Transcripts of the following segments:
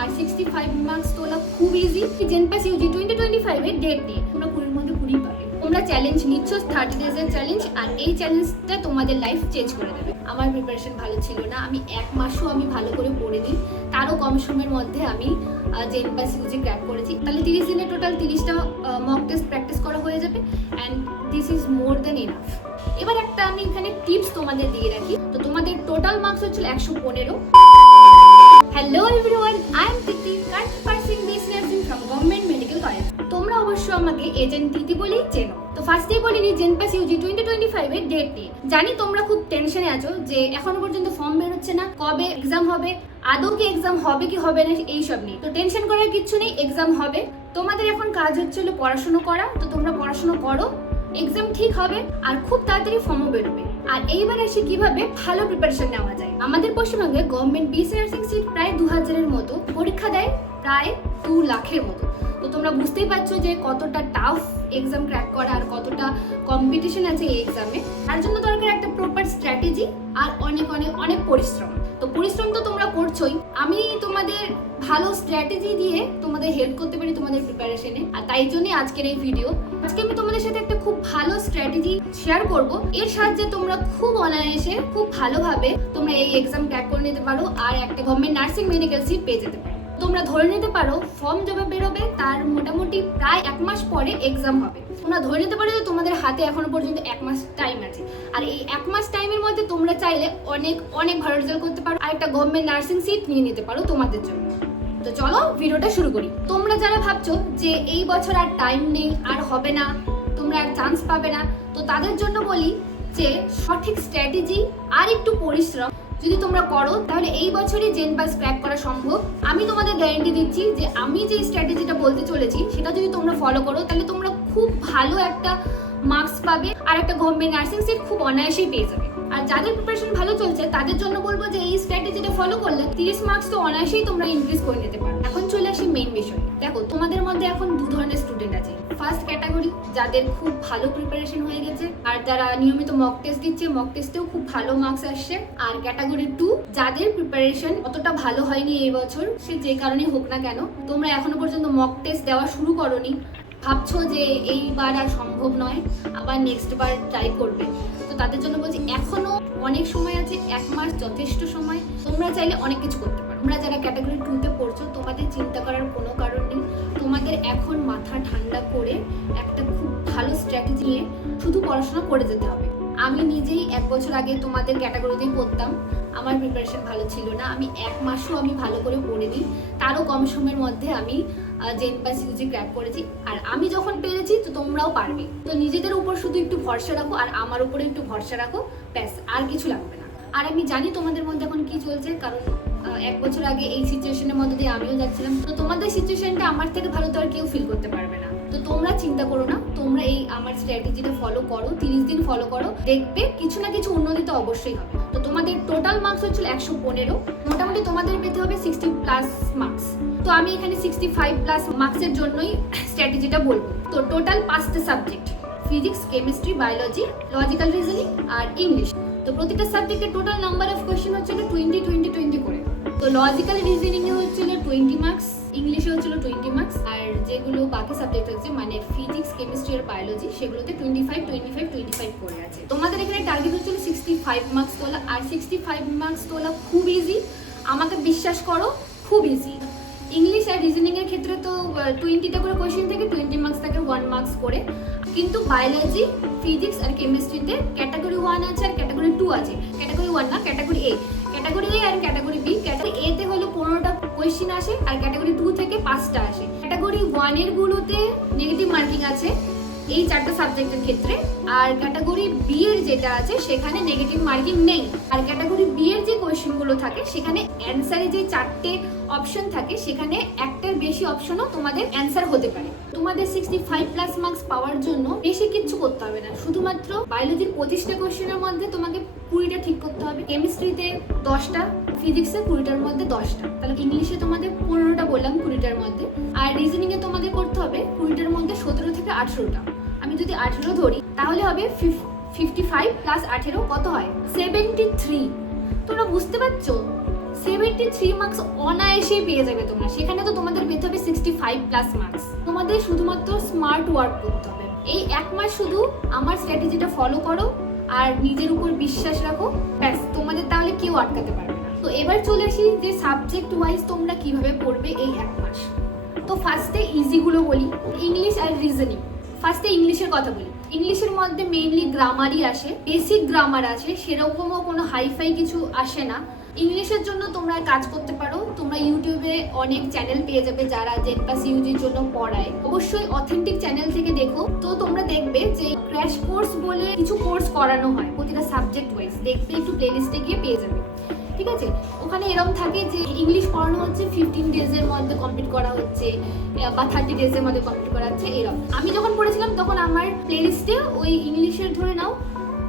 আর 65 marks তোলা খুব easy. জেনপাস Yuji 2025 এর ডেট নিয়ে তোমরা 20 মধ্যে 20 পাবে। তোমরা চ্যালেঞ্জ নিচ্ছ 30 ডেজের চ্যালেঞ্জ, আর এই চ্যালেঞ্জটা তোমাদের লাইফ চেঞ্জ করে দেবে। আমার প্রিপারেশন ভালো ছিল না, আমি এক মাসও আমি ভালো করে পড়িনি, তারও কম সময়ের মধ্যে আমি জেনপাস ইউজি ক্র্যাক করেছি। তাহলে 30 দিনে টোটাল 30টা মক টেস্ট প্র্যাকটিস করা হয়ে যাবে, and this is more than enough. এবার একটা আমি এখানে টিপস তোমাদের দিয়ে রাখি। তো তোমাদের টোটাল মার্কস হচ্ছিল 115। Hello everyone, I am Titi, current pursuing BSc nursing from government medical college. তোমরা অবশ্য আমাকে এজেন্ট তিতি বলেই চেনো। তো ফার্স্টেই বলিনি জেনপাস ইউজি 2025 এর ডেট নিয়ে। জানি তোমরা খুব টেনশনে আছো যে এখনো পর্যন্ত ফর্ম বের হচ্ছে না, কবে এক্সাম হবে, আদৌ কি এক্সাম হবে কি হবে না এইসব নিয়ে। তো টেনশন করার কিচ্ছু নেই, এক্সাম হবে। তোমাদের এখন কাজ হচ্ছিল পড়াশোনা করা, তো তোমরা পড়াশোনা করো, এক্সাম ঠিক হবে আর খুব তাড়াতাড়ি ফর্মও বেরোবে। আর এইবার আসি কিভাবে ভালো প্রিপারেশন নেওয়া যায়। আমাদের পশ্চিমবঙ্গে গভর্নমেন্ট বিএসসি নার্সিং সিট প্রায় 2000-এর মতো, পরীক্ষা দেয় প্রায় 2 লাখের মতো। তো তোমরা বুঝতেই পারছো যে কতটা টাফ এক্সাম ক্র্যাক করা আর কতটা কম্পিটিশন আছে এই এক্সামে। তার জন্য দরকার একটা প্রপার স্ট্র্যাটেজি আর অনেক অনেক অনেক পরিশ্রম। তো পরিশ্রম তো তোমরা করছোই, আমি তোমাদের ভালো স্ট্র্যাটেজি দিয়ে তোমাদের হেল্প করতে পারি তোমাদের প্রিপারেশনে, আর তাই জন্যই আজকের এই ভিডিও। আজকে আমি তোমাদের সাথে একটা খুব ভালো স্ট্র্যাটেজি শেয়ার করব, এর সাহায্যে তোমরা খুব অনায়াসে খুব ভালোভাবে তোমরা এই এক্সাম ক্র্যাক করে নিতে পারো আর একটা গভর্নমেন্ট নার্সিং মেডিকেল সিট পেয়ে যেতে পারো। তোমরা ধরে নিতে পারো ফর্ম যবে বেরোবে তার মোটামুটি প্রায় 1 মাস পরে এক্সাম হবে। তোমরা ধরে নিতে পারো যে তোমাদের হাতে এখনো পর্যন্ত 1 মাস টাইম আছে, আর এই 1 মাস টাইমের মধ্যে তোমরা চাইলে অনেক অনেক ভালো রেজাল্ট করতে পারো আর একটা গভর্নমেন্ট নার্সিং সিট নিয়ে নিতে পারো তোমাদের জন্য। তো চলো ভিডিওটা শুরু করি। তোমরা যারা ভাবছো যে এই বছর আর টাইম নেই, আর হবে না, তোমরা আর চান্স পাবে না, তো তাদের জন্য বলি যে সঠিক স্ট্র্যাটেজি আর একটু পরিশ্রম যদি তোমরা করো তাহলে এই বছরই জেনপাস ক্র্যাক করা সম্ভব। আমি তোমাদের গ্যারান্টি দিচ্ছি যে আমি যে স্ট্র্যাটেজিটা বলতে চলেছি সেটা যদি তোমরা ফলো করো তাহলে তোমরা খুব ভালো একটা মার্কস পাবে আর একটা গভর্নমেন্ট নার্সিং সিট খুব অনায়াসেই পেয়ে যাবে। আর যাদের প্রিপারেশন ভালো চলছে তাদের জন্য বলবো যে এই স্ট্র্যাটেজিটা ফলো করলে 30 মার্কস তো অনায়াসেই তোমরা ইনক্রিজ করে নিতে পারো। এখন চলে আসি মেইন বিষয়। দেখো তোমাদের মধ্যে এখন 2 ধরনের স্টুডেন্ট আছে। ফার্স্ট ক্যাটাগরি যাদের খুব ভালো প্রিপারেশন হয়ে গেছে আর যারা নিয়মিত মক টেস্ট দিচ্ছে, মক টেস্টেও খুব ভালো মার্কস আসছে। আর ক্যাটাগরি 2 যাদের প্রিপারেশন অতটা ভালো হয়নি এই বছর, সে যে কারণেই হোক না কেন, তোমরা এখনো পর্যন্ত মক টেস্ট দেওয়া শুরু করোনি, ভাবছো যে এইবার আর সম্ভব নয়, আবার নেক্সট বার ট্রাই করবে। তো তাদের জন্য বলছি এখনো অনেক সময় আছে, 1 মাস যথেষ্ট সময়, তোমরা চাইলে অনেক কিছু করতে পারো। তোমরা যারা ক্যাটাগরি 2-তে পড়ছো তোমাদের চিন্তা করার কোনো কারণ নেই, তোমাদের এখন মাথা ঠান্ডা করে একটা খুব ভালো স্ট্র্যাটেজি নিয়ে শুধু পড়াশোনা করে যেতে হবে। আমি নিজেই 1 বছর আগে তোমাদের ক্যাটাগরিতেই পড়তাম, আমার প্রিপারেশন ভালো ছিল না, আমি 1 মাসও আমি ভালো করে পড়িনি, তারও কম সময়ের মধ্যে আমি জেনপাস ইউজি ক্র্যাক করেছি। আর আমি যখন পেরেছি তো তোমরাও পারবে। তো নিজেদের উপর শুধু একটু ভরসা রাখো আর আমার উপরে একটু ভরসা রাখো, ব্যাস, আর কিছু লাগবে না। আর আমি জানি তোমাদের মধ্যে এখন কি চলছে, কারণ 1 বছর আগে এই সিচুয়েশনের মধ্যে দিয়ে আমিও যাচ্ছিলাম। তো তোমাদের সিচুয়েশনটা আমার থেকে ভালো তো আর কেউ ফিল করতে পারবে না। তো তোমরা চিন্তা করো না, তোমরা এই আমার স্ট্র্যাটেজিটা ফলো করো, 30 দিন ফলো করো, দেখবে কিছু না কিছু উন্নতি তো অবশ্যই হবে। তো তোমাদের টোটাল মার্কস হচ্ছিল 115, মোটামুটি তোমাদের পেতে হবে 60+ মার্কস। তো আমি এখানে 65+ মার্কসের জন্যই স্ট্র্যাটেজিটা বলবো। তো টোটাল 5টা subject, physics, chemistry, biology, logical reasoning আর ইংলিশ। তো প্রতিটা সাবজেক্টের টোটাল নাম্বার অফ কোয়েশ্চেন হচ্ছিল 20 করে। তো লজিক্যাল রিজনিং এ হচ্ছিল 20 মার্কস, ইংলিশে হচ্ছিল 20 মার্কস, আর যেগুলো বাকি সাবজেক্ট হচ্ছে মানে ফিজিক্স, কেমিস্ট্রি আর বায়োলজি সেগুলোতে 25 করে আছে। তোমাদের এখানে টার্গেট হচ্ছিল 65 মার্কস তোলা, আর 65 মার্কস তোলা খুব ইজি, আমাকে বিশ্বাস করো, খুব ইজি। ইংলিশ আর রিজনিং এর ক্ষেত্রে তো 20টা করে কোয়েশ্চেন থেকে 20 মার্কস থাকে 1 মার্কস করে, কিন্তু বায়োলজি, ফিজিক্স আর কেমিস্ট্রিতে ক্যাটাগরি 1 আছে আর ক্যাটাগরি 2 আছে। ক্যাটাগরি 1 না, ক্যাটাগরি A। ক্যাটাগরি A আর ক্যাটাগরি B। ক্যাটাগরি A তে হলো 15টা কোয়েশ্চেন আসে আর ক্যাটাগরি 2 থেকে 5টা আসে। ক্যাটাগরি 1 এর গুলোতে নেগেটিভ মার্কিং আছে এই 4টা সাবজেক্টের ক্ষেত্রে, আর ক্যাটাগরি B এর যেটা আছে সেখানে নেগেটিভ মার্কিং নেই। আর ক্যাটাগরি B এর যে কোয়েশ্চেনগুলো থাকে সেখানে অ্যানসারে যে 4টে অপশন থাকে সেখানে একটার বেশি অপশনও তোমাদের অ্যানসার হতে পারে। তোমাদের 65+ মার্কস পাওয়ার জন্য বেশি কিছু করতে হবে না, শুধুমাত্র বায়োলজির 25টা কোয়েশ্চেনের মধ্যে তোমাকে 20টা ঠিক করতে হবে, কেমিস্ট্রিতে 10টা, ফিজিক্সে 20টার মধ্যে 10টা, তাহলে ইংলিশে তোমাদের 15টা বললাম 20টার মধ্যে, আর রিজনিং এ তোমাদের করতে হবে 20টার মধ্যে 17 থেকে 18টা। আমি যদি 18 ধরি তাহলে হবে 55 + 18 কত হয় 73। তোমরা বুঝতে পারছো 73 মার্কস অনায়াসে পেয়ে যাবে তোমরা। সেখানে তো তোমাদের পেতে হবে 65+ মার্কস। তোমাদের শুধুমাত্র স্মার্ট ওয়ার্ক করতে হবে। এই 1 মাস শুধু আমার স্ট্র্যাটেজিটা ফলো করো আর নিজের উপর বিশ্বাস রাখো, ব্যাস তোমাদের তাহলে কেউ আটকাতে পারবে না। তো এবার চলে আসি যে সাবজেক্ট ওয়াইজ তোমরা কিভাবে পড়বে এই 1 মাস। তো ফার্স্টে ইজিগুলো বলি, ইংলিশ আর রিজনিং। ফার্স্টে ইংলিশের কথা বলি। ইংলিশের মধ্যে মেইনলি গ্রামারই আসে, বেসিক গ্রামার আসে, সেরকমও কোনো হাইফাই কিছু আসে না। ইংলিশের জন্য তোমরা কাজ করতে পারো, তোমরা ইউটিউবে অনেক চ্যানেল পেয়ে যাবে যারা জেনপাস ইউজির জন্য পড়ায়। অবশ্যই অথেন্টিক চ্যানেল থেকে দেখো। তো তোমরা দেখবে যে ক্র্যাশ কোর্স বলে কিছু কোর্স করানো হয় প্রতিটা সাবজেক্ট ওয়াইজ, দেখবে একটু প্লেলিস্টে গিয়ে পেয়ে যাবে, ঠিক আছে? ওখানে এরকম থাকে যে ইংলিশ পড়ানো হচ্ছে 15 ডেজের মধ্যে কমপ্লিট করা হচ্ছে বা 30 ডেজের মধ্যে কমপ্লিট করা হচ্ছে এরকম। আমি যখন পড়েছিলাম তখন আমার প্লেলিস্টে ওই ইংলিশের ধরে নাও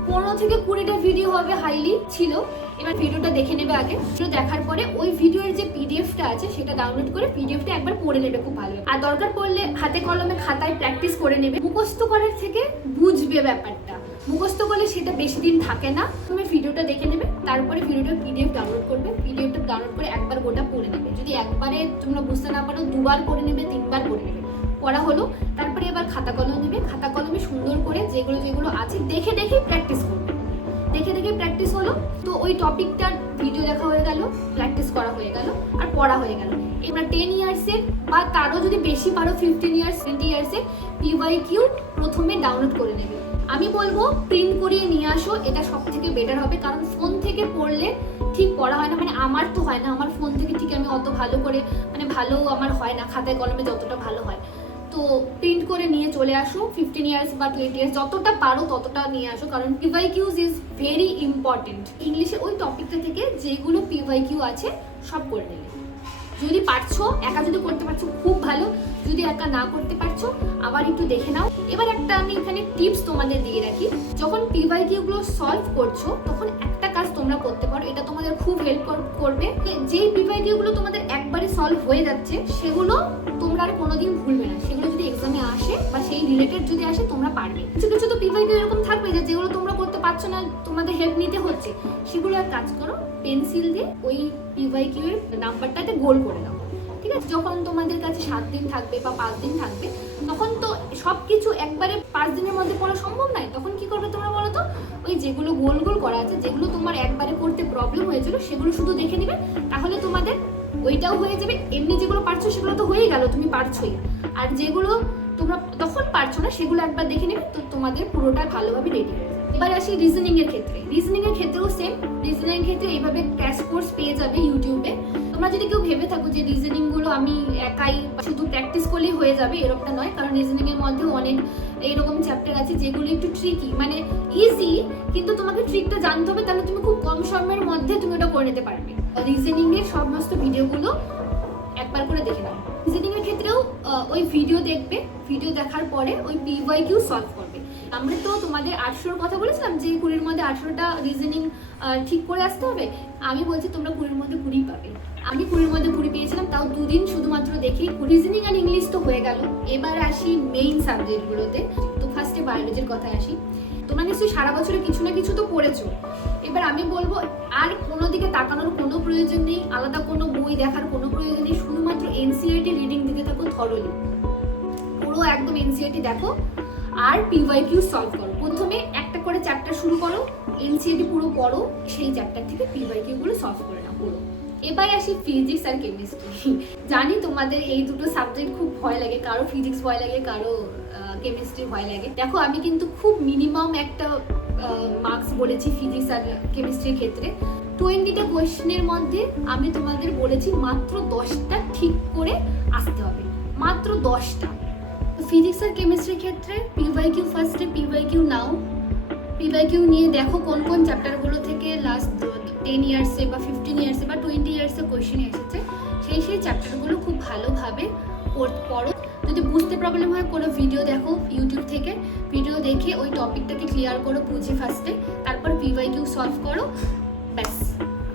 15 থেকে 20টা ভিডিও হবে হাইলি ছিল। এবার ভিডিওটা দেখে নেবে আগে, ভিডিও দেখার পরে ওই ভিডিওর যে পিডিএফটা আছে সেটা ডাউনলোড করে পিডিএফটা একবার পড়ে নেবে খুব ভালো। আর দরকার পড়লে হাতে কলমে খাতায় প্র্যাকটিস করে নেবে। মুখস্থ করার থেকে বুঝবে ব্যাপারটা, মুখস্থ করলে সেটা বেশি দিন থাকে না। তুমি ভিডিওটা দেখে নেবে, তারপরে ভিডিওটার পিডিএফ ডাউনলোড করবে, পিডিএফটা ডাউনলোড করে একবার গোটা পড়ে নেবে। যদি একবারে তোমরা বুঝতে না পারো 2বার পড়ে নেবে, 3বার পড়ে নেবে। পড়া হলো, তারপরে এবার খাতা কলম নেবে, খাতা কলমে সুন্দর করে যেগুলো যেগুলো আছে দেখে দেখে প্র্যাকটিস করবে। দেখে দেখে প্র্যাকটিস হলো, তো ওই টপিকটার ভিডিও দেখা হয়ে গেল, প্র্যাকটিস করা হয়ে গেল আর পড়া হয়ে গেল। এবার 10 ইয়ার্সের বা তারও যদি বেশি পারো 15 ইয়ার্স 20 ইয়ার্সের পিওয়াইকিউ প্রথমে ডাউনলোড করে নেবে। আমি বলবো প্রিন্ট করিয়ে নিয়ে আসো, এটা সব থেকে বেটার হবে। কারণ ফোন থেকে পড়লে ঠিক পড়া হয় না, মানে আমার তো হয় না, আমার ফোন থেকে ঠিক আমি অত ভালো করে মানে ভালো আমার হয় না, খাতায় কলমে যতটা ভালো হয়। তো প্রিন্ট করে নিয়ে চলে আসো, 15 ইয়ার্স বা 20 ইয়ার্স যতটা পারো ততটা নিয়ে আসো, কারণ পিওয়াইকিউজ ইজ ভেরি ইম্পর্টেন্ট। ইংলিশের ওই টপিকটা থেকে যেগুলো পিওয়াইকিউ আছে সব করে নেবে। যদি পারছো, একা যদি করতে পারছো খুব ভালো, যদি একা না করতে পারছো আবার একটু দেখে নাও। এবার একটা আমি এখানে টিপস তোমাদের দিয়ে রাখি, যখন পিওয়াইকিউগুলো সলভ করছো তখন একটা কাজ তোমরা করতে পারো, এটা তোমাদের খুব হেল্প করবে। যেই পিওয়াইকিউগুলো তোমাদের একবারে সলভ হয়ে যাচ্ছে সেগুলো তোমরা আর কোনোদিন ভুলবে না। সেগুলো যদি এক্সামে আসে বা সেই রিলেটেড যদি আসে তোমরা পারবে। কিছু কিছু তো পিওয়াইকিউ এরকম থাকবে যে যেগুলো তোমরা করতে পারছো না, তোমাদের হেল্প নিতে হচ্ছে, সেগুলো আর কাজ করো, পেন্সিল দিয়ে ওই পিওয়াইকিউ এর নাম্বারটাতে গোল করে দাও, ঠিক আছে? যখন তোমাদের কাছে 7 দিন থাকবে বা 5 দিন থাকবে, তখন তো সবকিছু একবারে 5 দিনের মধ্যে পড়া সম্ভব নয়। তখন কি করবে তোমরা বলো তো, ওই যেগুলো গোল গোল করা আছে, যেগুলো তোমার একবারে করতে প্রবলেম হয়েছিল সেগুলো শুধু দেখে নেবে, তাহলে তোমাদের ওইটাও হয়ে যাবে। এমনি যেগুলো পারছো সেগুলো তো হয়ে গেল, তুমি পারছোই। আর যেগুলো তোমরা তখন পারছো না সেগুলো একবার দেখে নেবে, তো তোমাদের পুরোটা ভালোভাবে রেডি হয়ে যাবে। এবার আসি রিজনিং এর ক্ষেত্রে। রিজনিং এর ক্ষেত্রেও সেম, রিজনিং এর ক্ষেত্রে এইভাবে ক্র্যাশ কোর্স পেয়ে যাবে ইউটিউবে। তোমরা যদি কেউ ভেবে থাকো যে রিজনিং গুলো আমি একাই শুধু প্র্যাকটিস করলেই হয়ে যাবে, এরকমটা নয়। কারণ রিজনিং এর মধ্যেও অনেক এইরকম চ্যাপ্টার আছে যেগুলো একটু ট্রিকি, মানে ইজি কিন্তু তোমাকে ট্রিকটা জানতে হবে, তাহলে তুমি খুব কম সময়ের মধ্যে তুমি ওটা করে নিতে পারবে। রিজনিং এর সমস্ত ভিডিওগুলো একবার করে দেখে নাও। রিজনিং এর ক্ষেত্রেও ওই ভিডিও দেখবে, ভিডিও দেখার পরে ওই পিওয়াইকিউ সলভ করবে। আমরা তো তোমাদের 800-র কথা বলেছিলাম যে 20-র মধ্যে 18টা রিজনিং ঠিক করে আসতে হবে। আমি বলছি তোমরা 20-র মধ্যে 20 পাবে। আমি 20-র মধ্যে 20 পেয়েছিলাম, তাও 2 দিন শুধুমাত্র দেখি। রিজনিং আর ইংলিশ তো হয়ে গেল, এবার আসি মেইন সাবজেক্টগুলোতে। তো ফার্স্টে বায়োলজির কথায় আসি। তোমরা নিশ্চয়ই সারা বছরে কিছু না কিছু তো পড়েছো। এবার আমি বলবো আর কোনো দিকে তাকানোর কোনো প্রয়োজন নেই, আলাদা কোনো বই দেখার কোনো প্রয়োজন নেই, শুধুমাত্র এনসিইআরটি রিডিং দিতে থাকো থরলি। পুরো একদম এনসিইআরটি দেখো আর পিওয়াইকিউ সলভ করো। প্রথমে একটা করে চ্যাপ্টার শুরু করো, এনসিইআরটি পুরো পড়ো, সেই চ্যাপ্টার থেকে পিওয়াইকিউ গুলো সলভ করে নাও পুরো। এবার আসি ফিজিক্স আর কেমিস্ট্রি। জানি তোমাদের এই দুটো সাবজেক্ট খুব ভয় লাগে, কারো ফিজিক্স ভয় লাগে, কারো কেমিস্ট্রি ভয় লাগে। দেখো আমি কিন্তু খুব মিনিমাম একটা মার্কস বলেছি ফিজিক্স আর কেমিস্ট্রির ক্ষেত্রে। 20টা কোয়েশ্চেনের মধ্যে আমি তোমাদের বলেছি মাত্র 10টা ঠিক করে আসতে হবে, মাত্র 10টা। ফিজিক্স আর কেমিস্ট্রির ক্ষেত্রে পিওয়াইকিউ ফার্স্টে পিওয়াইকিউ নাও, পিওয়াইকিউ নিয়ে দেখো কোন কোন চ্যাপ্টারগুলো থেকে লাস্ট 10 ইয়ার্সে বা 15 ইয়ার্সে বা 20 ইয়ার্সে কোয়েশ্চেন এসেছে, সেই চ্যাপ্টারগুলো খুব ভালোভাবে পড়ো। যদি বুঝতে প্রবলেম হয় কোনো ভিডিও দেখো ইউটিউব থেকে, ভিডিও দেখে ওই টপিকটাকে ক্লিয়ার করো বুঝে ফার্স্টে, তারপর পিওয়াইকিউ সলভ করো, ব্যাস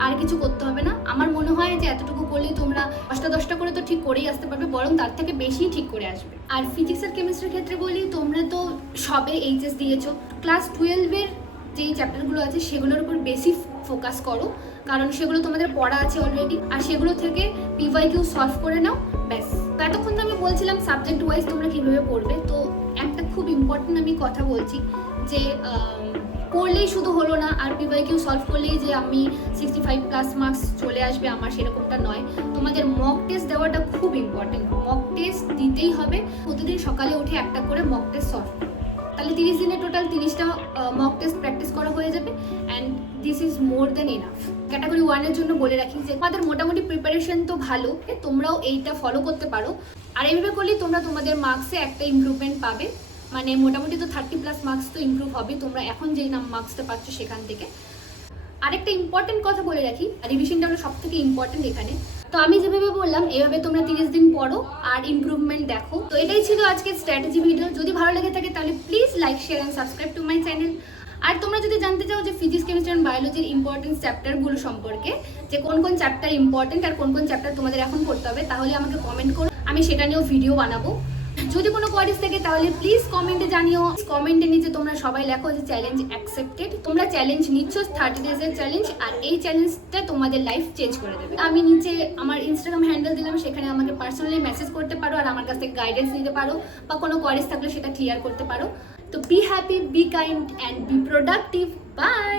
আর কিছু করতে হবে না। আমার মনে হয় যে এতটুকু করলেই তোমরা 10টা করে তো ঠিক করেই আসতে পারবে, বরং তার থেকে বেশি ঠিক করে আসবে। আর ফিজিক্স আর কেমিস্ট্রির ক্ষেত্রে বলি, তোমরা তো সবে এইচএস দিয়েছো, ক্লাস 12-এর যেই চ্যাপ্টারগুলো আছে সেগুলোর উপর বেশি ফোকাস করো, কারণ সেগুলো তোমাদের পড়া আছে অলরেডি, আর সেগুলো থেকে পিওয়াইকিউ সলভ করে নাও ব্যাস। তো এতক্ষণ তো আমি বলছিলাম সাবজেক্ট ওয়াইজ তোমরা কীভাবে পড়বে, তো একটা খুব ইম্পর্টেন্ট আমি কথা বলছি যে পড়লেই শুধু হলো না, আর পিওয়াইকিউ সলভ করলেই যে আমি 65+ মার্কস চলে আসবে আমার সেরকমটা নয়। তোমাদের মক টেস্ট দেওয়াটা খুব ইম্পর্টেন্ট, মক টেস্ট দিতেই হবে। প্রতিদিন সকালে উঠে একটা করে মক টেস্ট সলভ করো, তাহলে 30 দিনে টোটাল 30টা মক টেস্ট প্র্যাকটিস করা হয়ে যাবে, and this is more than enough. Category 1-এর জন্য বলে রাখি যে তোমাদের মোটামুটি প্রিপারেশন তো ভালো, তোমরাও এইটা ফলো করতে পারো, আর এইভাবে করলেই তোমরা তোমাদের মার্কসে একটা ইমপ্রুভমেন্ট পাবে। মানে মোটামুটি তো 30+ মার্কস তো ইমপ্রুভ হবে তোমরা এখন যেই মার্কসটা পাচ্ছ সেখান থেকে। আরেকটা ইম্পর্টেন্ট কথা বলে রাখি, রিভিশনটা হলো সব থেকে ইম্পর্টেন্ট এখানে। তো আমি যেভাবে বললাম এভাবে তোমরা 30 দিন পড়ো আর ইমপ্রুভমেন্ট দেখো। তো এটাই ছিল আজকের স্ট্র্যাটেজি ভিডিও। যদি ভালো লেগে থাকে তাহলে please like, share and subscribe to my channel. আর তোমরা যদি জানতে চাও যে ফিজিক্স, কেমিস্ট্রি অ্যান্ড বায়োলজির ইম্পর্টেন্ট চ্যাপ্টারগুলো সম্পর্কে, যে কোন কোন চ্যাপ্টার ইম্পর্টেন্ট আর কোন কোন চ্যাপ্টার তোমাদের এখন পড়তে হবে, তাহলে আমাকে কমেন্ট করো, আমি সেটা নিয়েও ভিডিও বানাবো। যদি কোনো কোয়ারিজ থাকে তাহলে প্লিজ কমেন্টে জানিও। কমেন্টে নিচে তোমরা সবাই লেখো যে চ্যালেঞ্জ অ্যাকসেপ্টেড। তোমরা চ্যালেঞ্জ নিচ্ছ 30 ডেজের চ্যালেঞ্জ, আর এই চ্যালেঞ্জটা তোমাদের লাইফ চেঞ্জ করে দেবে। আমি নিচে আমার ইনস্টাগ্রাম হ্যান্ডেল দিলাম, সেখানে আমাকে পার্সোনালি মেসেজ করতে পারো আর আমার কাছ থেকে গাইডেন্স নিতে পারো, বা কোনো কোয়ারিজ থাকলে সেটা ক্লিয়ার করতে পারো। তো be happy, be kind and be productive. By.